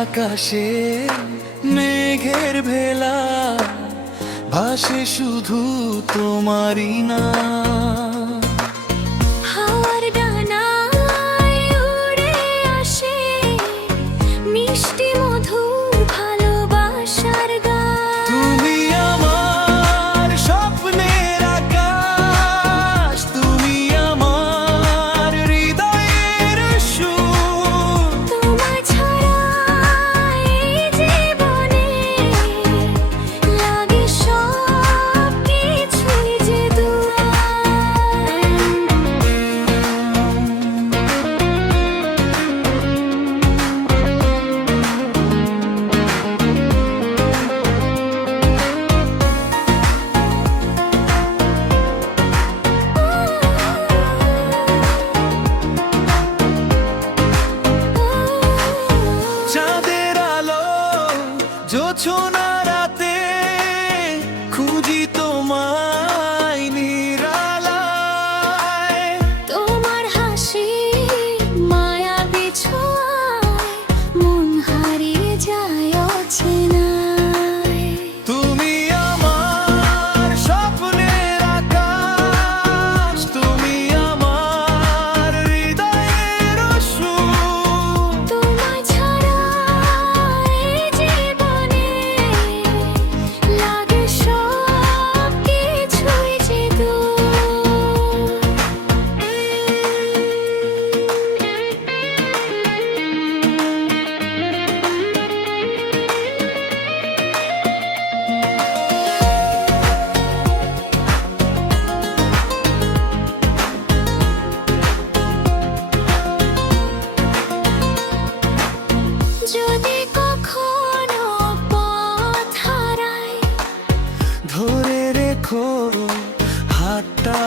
আকাশে মেঘের ভেলা ভাসে শুধু তোমারই না। হাওয়ার ডানায় উড়ে আসে মিষ্টি মধুর ভালোবাসার গান। তুমি আমার স্বপ্নের আকাশ, তুমি আমার হৃদয়ের সুর। তোমায় ছাড়া এই জীবনে লাগে সব কিছুই যে দূর। চাঁদের আলো জোছনা রাতে খুঁজি তোমায় নিরালায়। তোমার হাসি মায়াবী ছোঁয়ায় মন হারিয়ে যায় অচেনায়। তুমি আমার স্বপ্নের আকাশ, তুমি আমার হৃদয়ের সুর। তোমায় ছাড়া এই জীবনে লাগে সব কিছুই যে দূর। যদি কখনো পথ হারাই ধরে রেখো হাতটা